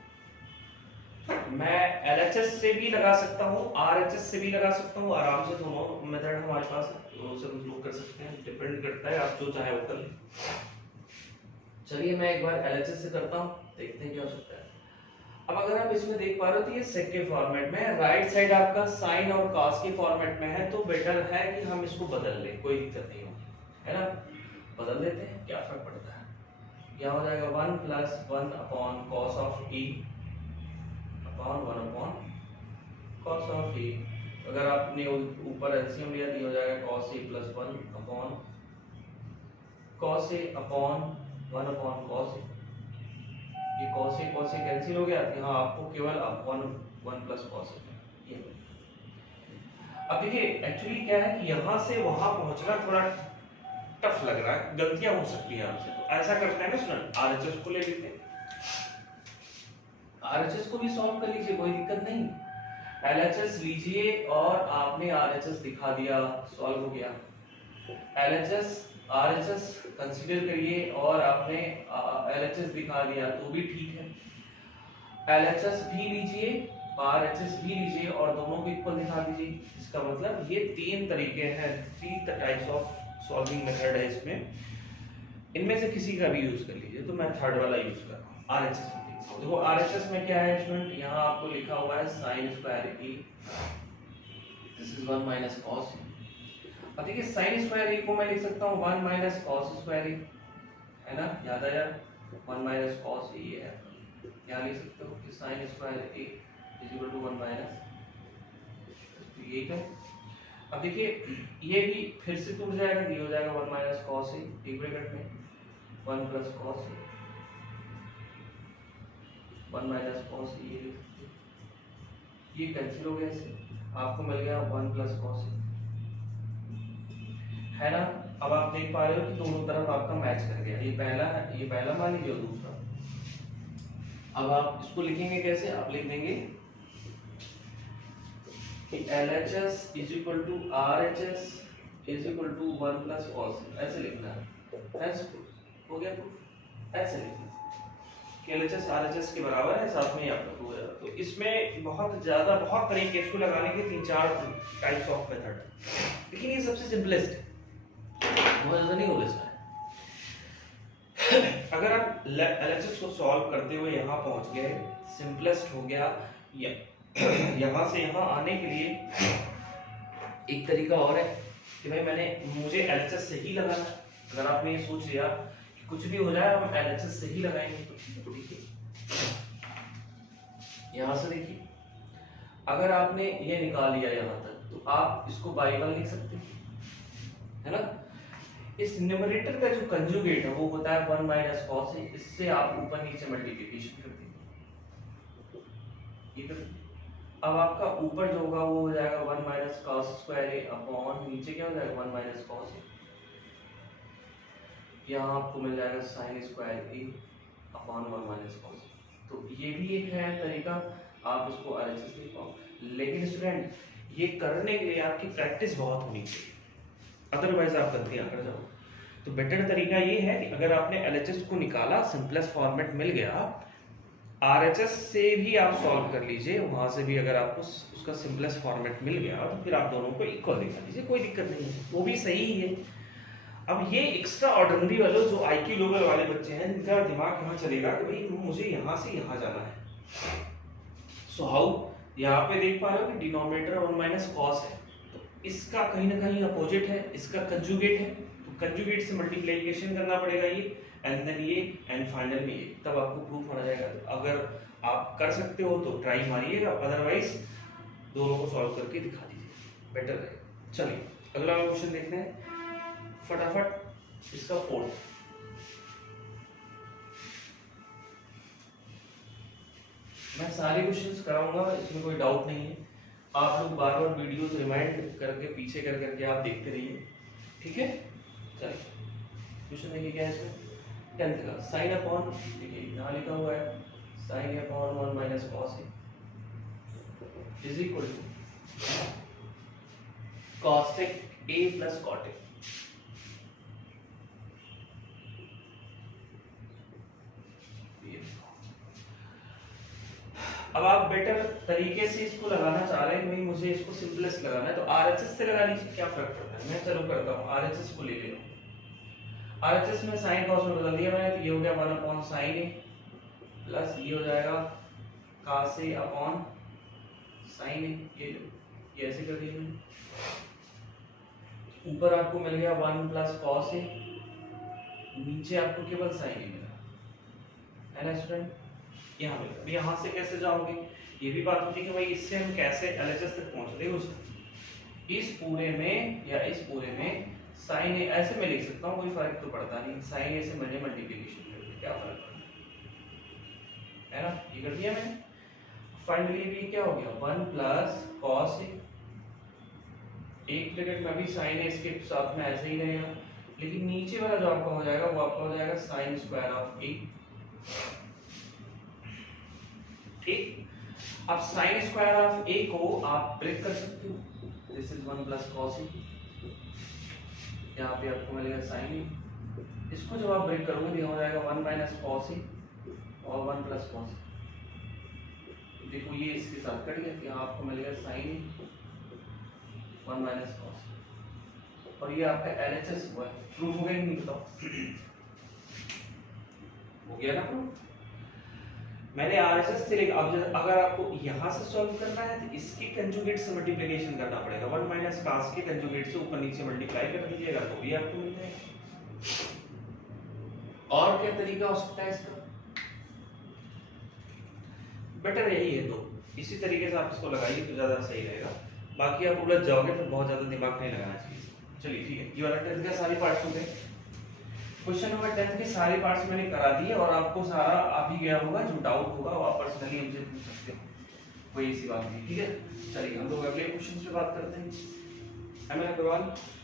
मैं एलएचएस से भी लगा सकता हूँ, आरएचएस से भी लगा सकता हूँ, आराम से दोनों मेथड हमारे पास है, दोनों से हम लोग कर सकते हैं, डिपेंड करता है आप जो चाहे वो कर लें। चलिए मैं एक बार एलएचएस से करता हूँ, देखते हैं क्या हो सकता है। अब अगर आप इसमें देख पा रहे हो तो ये सेक के फॉर्मेट में है, राइट साइड आपका साइन और कॉस के फॉर्मेट में है, तो बेटर है कि हम इसको बदल लें, कोई दिक्कत नहीं होगी, है ना, बदल देते हैं, क्या फर्क पड़ता है। क्या हो जाएगा 1 plus 1 upon cos of e upon 1 upon cos of e। अगर आपने ऊपर एलसीएम लिया तो हो जाएगा cos a plus 1 upon cos a upon 1 upon cos a, ये cos a कैंसिल हो गया, यहाँ आपको केवल अपॉन 1 प्लस cos a ये। अब देखिए एक्चुअली क्या है कि यहाँ से वहां पहुंचना थोड़ा टफ लग रहा है, गलतियां हो सकती हैं आपसे, तो ऐसा करते हैं ना स्टूडेंट, आरएचएस को ले लेते हैं, आरएचएस को भी सॉल्व कर लीजिए, कोई दिक्कत नहीं। एलएचएस लीजिए और आपने आरएचएस दिखा दिया, सॉल्व हो गया। एलएचएस आरएचएस कंसीडर करिए और आपने एलएचएस दिखा दिया तो भी ठीक है। एलएचएस भी लीजिए, आरएचएस भी लीजिए और दोनों को इक्वल दिखा दीजिए। इसका मतलब ये तीन तरीके हैं, 3 टाइप्स ऑफ सॉल्विंग मेथड है इसमें, इनमें से किसी का भी यूज कर लीजिए। तो मैं थर्ड वाला यूज कर रहा हूँ, आरएचएस। देखो आरएचएस में क्या है स्टूडेंट, यहाँ आपको लिखा हुआ है sin square A, this is 1 minus cos। अब देखिए sin स्क्वायर ए को मैं लिख सकता हूँ 1 माइनस cos स्क्वायर ए, है ना, याद आया, 1 माइनस cos ए है, यहाँ लिख सकते हो कि sin square A is equal to 1 minus, ये क्या। अब देखिए ये भी फिर से टूट जाएगा, ये हो जाएगा 1 माइनस cos ए, एक ब्रैकेट में 1 प्लस cos ए, 1 माइनस cos ए, ये कैंसिल हो गया, इससे आपको मिल गया 1 प्लस cos ए, है ना। अब आप देख पा रहे हो कि दोनों तरफ आपका मैच कर गया, ये पहला है, ये पहला मान लीजिए और दूसरा। अब आप इसको लिखेंगे कैसे, आप लिख देंगे कि LHS is equal to RHS is equal to 1 plus cos, ऐसे लिखना है, हो गया प्रूफ, ऐसे लिखना कि LHS RHS के बराबर है, साथ में ही आपका प्रूफ हो जाएगा। तो इसमें बहुत ज्यादा बहुत तरीके इसको लगाने के 3-4 टाइप्स ऑफ मेथड है, लेकिन ये सबसे सिंपलेस्ट है, बहुत ज्यादा नहीं होगा इसमें। अगर आप LHS को सॉल्व करते हुए यहाँ पहुंच गए, सिंपलेस्ट हो गया, यहाँ से यहाँ आने के लिए एक तरीका और है कि भाई मुझे LHS से ही लगाना। अगर आपने ये सोच लिया कि कुछ भी हो जाए हम LHS से ही लगाएंगे, तो देखिए यहाँ से देखिए, अगर आपने ये निकाल लिया यहाँ तक तो आप इसको बाई 1 लिख सकते हैं, है ना। इस न्यूमरेटर का जो कंजुगेट है वो होता है 1 माइनस cos ए, इससे आप ऊपर नीचे मल्टीप्लिकेशन कर देंगे, ये कर। अब आपका ऊपर जो होगा वो हो जाएगा 1 माइनस cos स्क्वायर ए अपॉन नीचे क्या हो जाएगा 1 माइनस cos ए, यहाँ आपको मिल जाएगा sin स्क्वायर ए अपॉन 1 माइनस cos। तो ये भी एक है तरीका, आप इसको RHS लिख पाओ। लेकिन स्टूडेंट ये करने के लिए आपकी प्रैक्टिस बहुत होनी चाहिए, अदरवाइज आप गलतियां कर जाओ। तो बेटर तरीका ये है कि अगर आपने LHS को निकाला, सिंपलेस्ट फॉर्मेट मिल गया, RHS से भी आप सॉल्व कर लीजिए, वहां से भी अगर आपको उसका सिंपलेस्ट फॉर्मेट मिल गया तो फिर आप दोनों को इक्वल दिखा दीजिए, कोई दिक्कत नहीं है, वो भी सही ही है। अब ये एक्स्ट्रा ऑर्डिनरी वाले जो IQ लेवल वाले बच्चे हैं, इनका दिमाग यहाँ चलेगा कि भाई मुझे यहाँ से यहाँ जाना है। सो हाउ, यहाँ पे देख पा रहे हो कि डिनोमिनेटर 1 माइनस cos है, तो इसका कहीं ना कहीं अपोजिट है, इसका कंजुगेट है, तो कंजुगेट से मल्टीप्लिकेशन करना पड़ेगा ये, एंड देन ये, एंड फाइनल में ये, तब आपको प्रूफ होना जाएगा। अगर आप कर सकते हो तो ट्राई मारिएगा, अदरवाइज दोनों को सॉल्व करके दिखा दीजिए, बेटर रहेगा। चलिए अगला क्वेश्चन देखते हैं फटाफट, इसका 4। मैं सारे क्वेश्चंस कराऊंगा, इसमें कोई डाउट नहीं है, आप लोग बार बार वीडियोस रिमाइंड करके पीछे कर करके आप देखते रहिए, ठीक है। चलिए क्वेश्चन देखिए क्या है इसमें, 10th का sin अपॉन, देखिए यहाँ लिखा हुआ है sin upon 1 minus cos a is equal to cosec a plus cot a। अब आप बेटर तरीके से इसको लगाना चाह रहे हैं, नहीं मुझे इसको सिंपलेस्ट लगाना है, तो RHS से लगा लीजिए, क्या फर्क पड़ता है। मैं चलो करता हूँ, RHS को ले लेता हूँ। RHS में sin cos में बदल दिया मैंने, तो ये हो गया 1 अपॉन sin a प्लस ये हो जाएगा cos a upon sin a, ये ऐसे कर दिया मैंने। ऊपर आपको मिल गया 1 प्लस cos a, नीचे आपको केवल sin a मिला, है ना स्टूडेंट। यहाँ मिल गया, यहाँ से कैसे जाओगे, ये भी बात होती है कि भाई इससे हम कैसे LHS तक पहुंचते हैं। इस पूरे में या इस पूरे में साइन ए ऐसे मैं लिख सकता हूँ, कोई फर्क तो पड़ता नहीं, साइन ए से मैंने मल्टीप्लिकेशन कर दी, क्या फर्क पड़ता है ना, ये कर दिया मैंने। फाइनली भी क्या हो गया 1 प्लस कॉस ए, एक ब्रैकेट में भी साइन ए इसके साथ में ऐसे ही रहेगा, लेकिन नीचे वाला जो आपका हो जाएगा वो आपका हो जाएगा साइन स्क्वायर ऑफ ए। ठीक, अब साइन स्क्वायर ऑफ ए को आप ब्रेक कर सकते हो, this is 1 plus cos A, यहाँ पे आपको मिलेगा साइन ए, इसको जब आप ब्रेक करोगे तो हो जाएगा 1 माइनस कॉस ए और 1 प्लस कॉस ए। देखो ये इसके साथ कट गया, यहाँ आपको मिलेगा साइन ए 1 माइनस कॉस, और ये आपका एलएचएस हुआ है। प्रूफ हो गया कि नहीं बताओ? हो गया ना प्रूफ। मैंने आरएचएस से लेकर अब अगर आपको यहां से सॉल्व करना है तो इसके कंजुगेट से मल्टीप्लिकेशन करना पड़ेगा, 1 माइनस cos के कंजुगेट से ऊपर नीचे मल्टीप्लाई कर दीजिएगा तो भी आपको मिल जाएगा। और क्या तरीका हो सकता है इसका? बेटर यही है, तो इसी तरीके से आप इसको लगाइए तो ज्यादा सही रहेगा, बाकी आप उलझ जाओगे फिर बहुत ज्यादा दिमाग नहीं लगाना चाहिए। चलिए ठीक है, ये वाला 10th का सारे पार्ट्स हो गए। क्वेश्चन नंबर 10 के सारे पार्ट्स मैंने करा दिए और आपको सारा आ भी गया होगा, जो डाउट होगा वो आप पर्सनली हमसे पूछ सकते हो, कोई ऐसी बात नहीं। ठीक है, चलिए हम लोग अगले क्वेश्चन पे बात करते हैं। एमएल अग्रवाल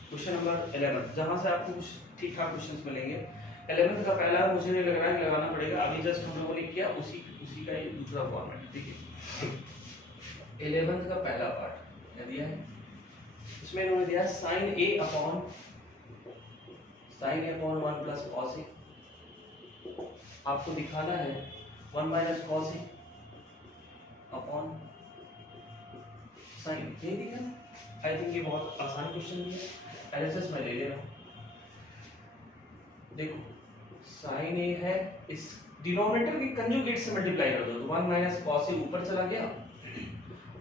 क्वेश्चन नंबर 11, जहां से आपको कुछ ठीक ठाक क्वेश्चंस मिलेंगे। 11th का पहला मुझे नहीं लग रहा है लगाना पड़ेगा, अभी जस्ट हम लोगों ने किया उसी का ये दूसरा फॉर्मेट। ठीक है, 11th का पहला पार्ट क्या दिया है, इसमें इन्होंने दिया sin a upon 1 plus cos a, आपको दिखाना है 1 minus cos a upon sin, यही दिखा है। आई थिंक ये बहुत आसान क्वेश्चन है, एलएचएस में ले ले रहा हूं। देखो sin a है, इस डिनोमिनेटर के कंजुगेट से मल्टीप्लाई कर दो तो 1 माइनस cos a ऊपर चला गया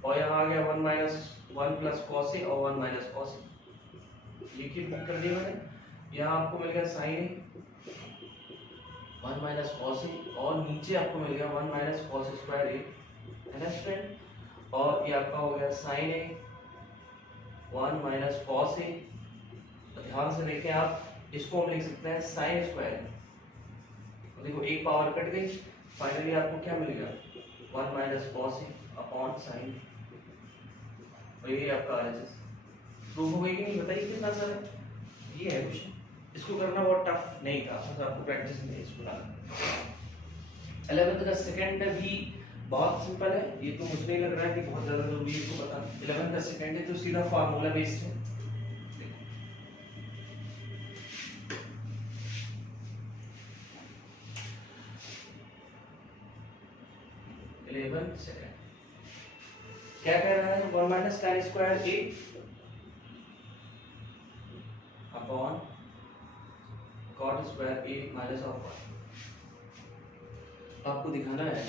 और यहाँ आ गया 1 माइनस 1 प्लस cos a और 1 माइनस cos a, ये क्या कर दिया मैंने। यहाँ आपको मिल गया sin a 1 minus cos a और नीचे आपको मिल गया 1 माइनस cos स्क्वायर a, है ना स्टूडेंट, और ये आपका हो गया sin a 1 minus cos a। तो ध्यान से देखें आप, इसको हम लिख सकते हैं sin स्क्वायर। तो देखो एक पावर कट गई, फाइनली आपको क्या मिल गया 1 minus cos a upon sin, और ये आपका आरएचएस। प्रूफ हो गई कि नहीं बताइए कितना आसान है, ये है क्वेश्चन। इसको करना बहुत टफ नहीं था, बस आपको प्रैक्टिस में इसको लाना। 11th का सेकंड भी बहुत सिंपल है, ये तो मुझे नहीं लग रहा है कि बहुत ज्यादा जरूरी है इसको बताना। 11th का सेकंड है तो सीधा फार्मूला बेस्ड है। 11th सेकंड क्या कह रहा है, 1 minus tan square a upon cot square a minus of 1। आपको दिखाना है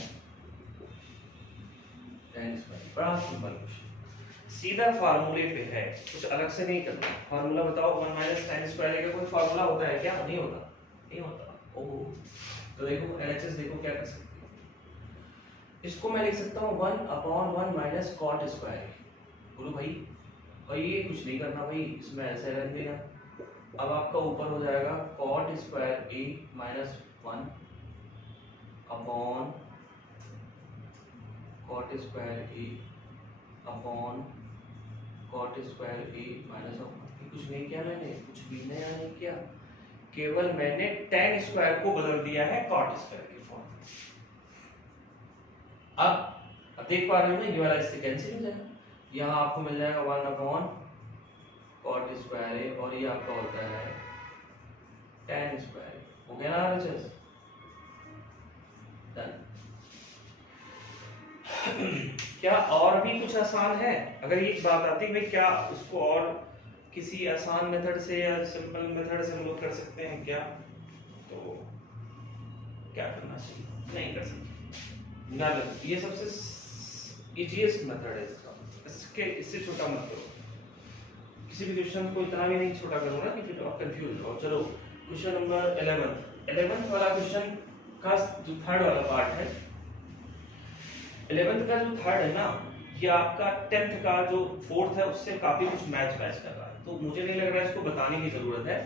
tan स्क्वायर, बड़ा सिंपल क्वेश्चन, सीधा फार्मूले पे है, कुछ अलग से नहीं करना। फार्मूला बताओ, 1 माइनस tan स्क्वायर a का कोई फार्मूला होता है क्या? नहीं होता, नहीं होता। ओहो, तो देखो एलएचएस देखो क्या कर सकते हो, इसको मैं लिख सकता हूँ 1 अपॉन 1 माइनस कॉट स्क्वायर। बोलो भाई, और ये कुछ नहीं करना भाई, इसमें ऐसे रख देना। अब आपका ऊपर हो जाएगा cot square a minus 1 upon cot square A upon cot square a minus of 1। कुछ नहीं किया मैंने, कुछ भी नया नहीं किया, केवल मैंने tan स्क्वायर को बदल दिया है कॉट स्क्वायर के फॉर्म में। अब देख पा रहे हो ना, ये वाला इससे कैंसिल हो जाएगा, यहाँ आपको मिल जाएगा 1 अपॉन कॉट स्क्वायर ए और ये आपका होता है tan स्क्वायर। हो गया ना आरएचएस, डन। क्या और भी कुछ आसान है? अगर ये बात आती है क्या उसको और किसी आसान मेथड से या सिंपल मेथड से हम लोग कर सकते हैं क्या, तो क्या करना चाहिए? नहीं कर सकते। ये सबसे इजीएस्ट मेथड है इसका, इससे छोटा मत करो, किसी भी क्वेश्चन को इतना भी नहीं छोटा करो ना कि फिर आप कंफ्यूज हो। चलो क्वेश्चन नंबर 11th वाला क्वेश्चन का जो थर्ड वाला पार्ट है, 11th का जो थर्ड है ना, ये आपका 10th का जो 4th है उससे काफी कुछ मैच कर रहा है, तो मुझे नहीं लग रहा है इसको बताने की जरूरत है।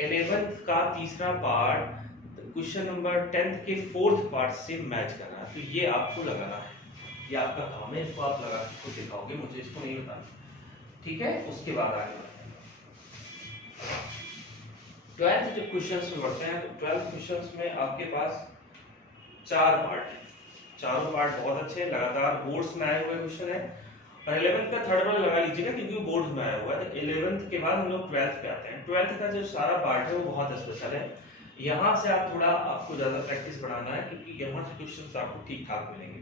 11th का तीसरा पार्ट क्वेश्चन नंबर 10th के 4th पार्ट से मैच कर रहा है, तो ये आपको लगाना है, ये आपका काम है, इसको आप लगा के खुद दिखाओगे, मुझे इसको नहीं बताना, ठीक है। उसके बाद आगे ट्वेल्थ जो क्वेश्चंस में बढ़ते हैं, तो 12th क्वेश्चंस में आपके पास 4 पार्ट है, चारों पार्ट बहुत अच्छे हैं, लगातार बोर्ड्स में आए हुए क्वेश्चन है। और 11th का थर्ड वाला लगा लीजिएगा क्योंकि वो बोर्ड्स में आया हुआ है। 11th के बाद हम लोग 12th पे आते हैं। 12th का जो सारा पार्ट है वो बहुत स्पेशल है, यहाँ से आप थोड़ा आपको ज्यादा प्रैक्टिस बढ़ाना है क्योंकि यहाँ से क्वेश्चंस आपको ठीक ठाक मिलेंगे।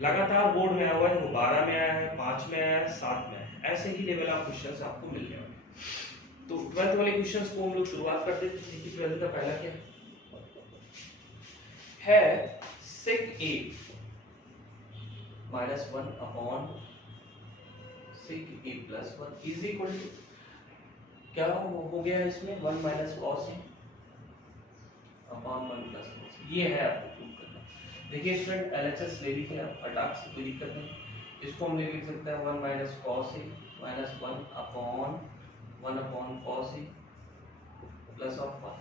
लगातार बोर्ड में आया हुआ है, वो 12 में आया है, 5 में आया है, 7 में आया है, ऐसे ही लेवल ऑफ क्वेश्चंस आपको मिलने वाले हैं। तो 12th वाले क्वेश्चंस को हम लोग शुरुआत करते हैं। देखिए 12th का पहला क्या है, sec a minus 1 upon sec a plus 1 is equal to क्या हो गया है इसमें 1 minus cos a upon 1 plus cos a, ये है आपको प्रूव करना। देखिए स्टूडेंट LHS ले लीजिए आप, अटाक से कोई दिक्कत नहीं, इसको हम लिख सकते हैं 1 minus cos a minus 1 upon cos a plus of 1,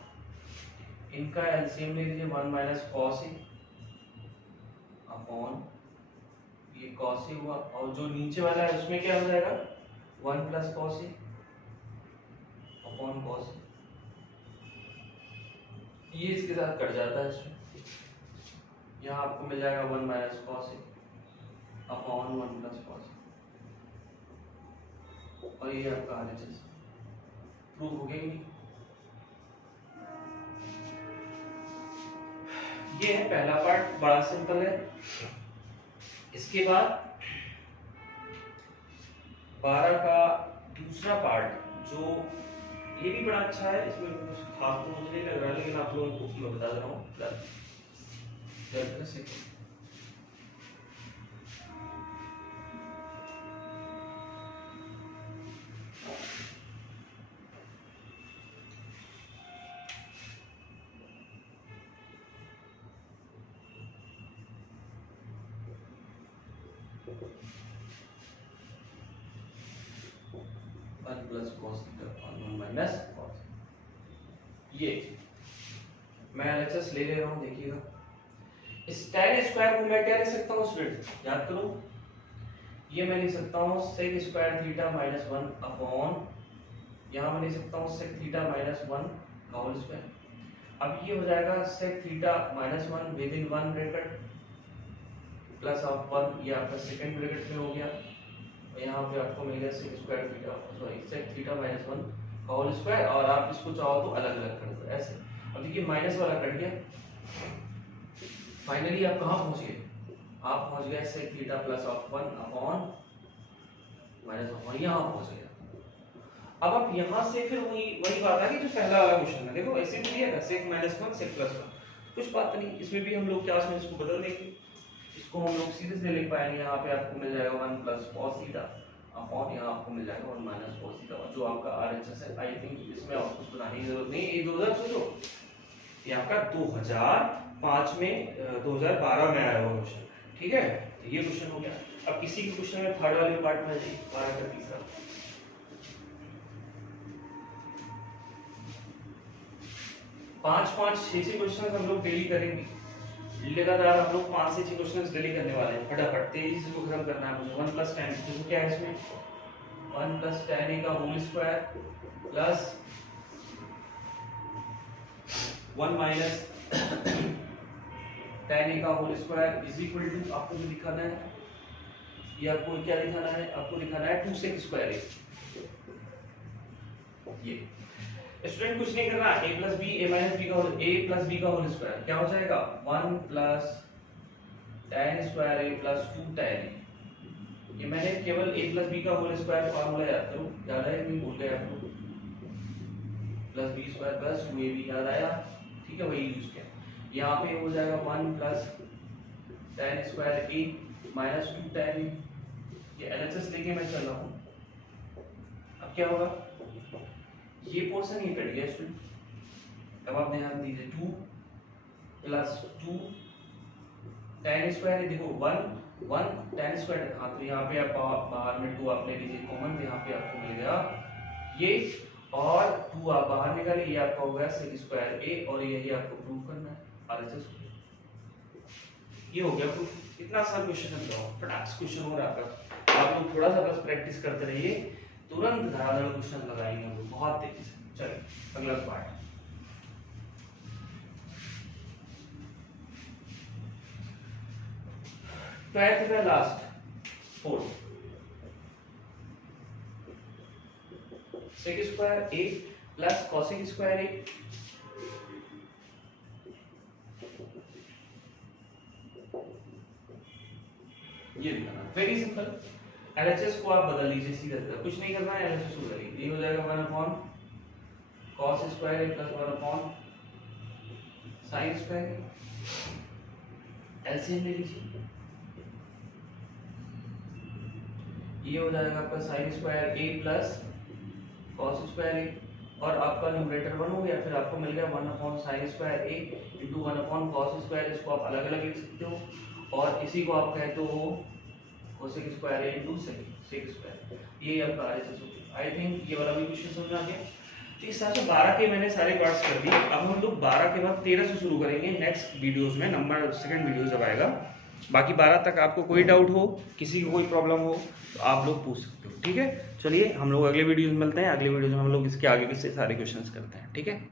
इनका एलसीएम ले लीजिए 1 minus cos a अपॉन ये cos a हुआ, और जो नीचे वाला है उसमें क्या हो जाएगा 1 plus cos a upon cos a, ये इसके साथ कट जाता है इसमें, यहाँ आपको मिल जाएगा 1 minus cos a upon 1 plus cos a, और ये आपका RHS प्रूव हो गया। ये है पहला पार्ट, बड़ा सिंपल है। इसके बाद 12 का दूसरा पार्ट जो ये भी बड़ा अच्छा है, इसमें कुछ खास तो मुझे नहीं लग रहा है, लेकिन आप लोगों को मैं बता दे रहा हूँ। Plus cos theta upon 1 minus cos, ये मैं LHS ले रहा हूँ। देखिएगा इस tan स्क्वायर को मैं क्या लिख सकता हूँ स्टूडेंट, याद करो, ये मैं लिख सकता हूँ sec square theta minus 1 upon, यहाँ मैं लिख सकता हूँ sec थीटा माइनस 1 का होल स्क्वायर। अब ये हो जाएगा sec theta minus 1 with in 1 bracket plus of 1, ये आपका सेकंड ब्रैकेट में हो गया, यहाँ पे आपको मिल गया sec square theta sorry sec theta minus 1 का होल स्क्वायर, और आप इसको चाहो तो अलग अलग कर दो ऐसे। अब देखिए माइनस वाला कट गया, फाइनली आप कहाँ पहुंच गए, आप पहुंच गए sec theta plus of 1 upon minus of 1, यहाँ पहुंच गया। अब आप यहाँ से फिर वही बात है कि जो पहला वाला क्वेश्चन है, देखो ऐसे भी दिया था sec माइनस 1 sec प्लस 1, कुछ बात नहीं, इसमें भी हम लोग क्लास में इसको बदल देंगे, इसको हम लोग सीधे से लिख पाएंगे। यहाँ पे आपको मिल जाएगा 1 प्लस cos थीटा अपॉन, यहाँ आपको मिल जाएगा 1 माइनस cos थीटा, जो आपका RHS है। आई थिंक इसमें आपको कुछ बताने की जरूरत नहीं, ये 2000 सोचो, ये आपका 2005 में 2012 में आया हुआ क्वेश्चन, ठीक है। तो ये क्वेश्चन हो गया। अब किसी के क्वेश्चन में थर्ड वाले पार्ट में आ जाइए, 12 का तीसरा, पांच छह क्वेश्चन हम लोग डेली करेंगे, लगातार हम लोग 5 से 6 क्वेश्चंस डेली करने वाले हैं, फटाफट तेजी से खत्म करना है मुझे। 1 प्लस tan, तो क्या है इसमें 1 प्लस tan a का whole square plus 1 minus tan a का whole square is equal to, आपको जो दिखाना है, ये आपको क्या दिखाना है, आपको दिखाना है 2 sec स्क्वायर a। ये स्टूडेंट कुछ नहीं करना, a plus b a minus b का होल, a प्लस b का होल स्क्वायर क्या हो जाएगा 1 plus tan square a plus 2 tan a। ये मैंने केवल a प्लस b का होल स्क्वायर फार्मूला याद करो, याद है नहीं भूल गए आप लोग, plus b square plus 2ab याद आया, ठीक है, वही यूज किया। यहाँ पे हो जाएगा 1 plus tan square a minus 2 tan a, ये LHS लेके मैं चल रहा हूँ। अब क्या होगा, ये पोर्शन ही कट गया स्टूडेंट, अब आप ध्यान दीजिए 2 प्लस 2 tan स्क्वायर है, देखो 1 1 tan स्क्वायर। हाँ तो यहाँ पे आप बाहर में 2 आप ले लीजिए कॉमन, तो यहाँ पे आपको मिल गया ये, और 2 आप बाहर निकालिए, ये आपका हो गया sec स्क्वायर a, और यही आपको प्रूव करना है RHS। ये हो गया प्रूफ। इतना आसान क्वेश्चन है, बताओ फटाक से क्वेश्चन हो रहा था। आप लोग थोड़ा सा बस प्रैक्टिस करते रहिए, तुरंत धड़ाधड़ क्वेश्चन लगाएंगे हम लोग बहुत तेजी से। चलिए अगला पार्ट। ट्वेल्थ का last 4 sec square a plus cosec square a, ये लिखना वेरी सिंपल। LHS को आप बदल लीजिए सीधा सीधा, कुछ नहीं करना है, LHS को बदलिए। ये हो जाएगा 1 upon cos square a plus 1 upon sin square a। LCM ले लीजिए, ये हो जाएगा आपका sin square a plus cos square a, और आपका न्यूमरेटर 1 हो गया, फिर आपको मिल गया 1 upon sin square a into 1 upon cos square. इसको आप अलग अलग लिख सकते हो, और इसी को आप कहते हो cosec square a into sec square. ये आपका RHS हो गया। आई थिंक ये वाला भी क्वेश्चन समझ आ गया। तो इस हिसाब से 12 के मैंने सारे पार्ट्स कर दिए। अब हम लोग 12 के बाद 13 से शुरू करेंगे नेक्स्ट वीडियोस में, नंबर सेकंड वीडियो जब आएगा। बाकी 12 तक आपको कोई डाउट हो, किसी को कोई प्रॉब्लम हो तो आप लोग पूछ सकते हो, ठीक है। चलिए हम लोग अगले वीडियो में मिलते हैं। अगले वीडियो में हम लोग इसके आगे के सारे क्वेश्चंस करते हैं, ठीक है।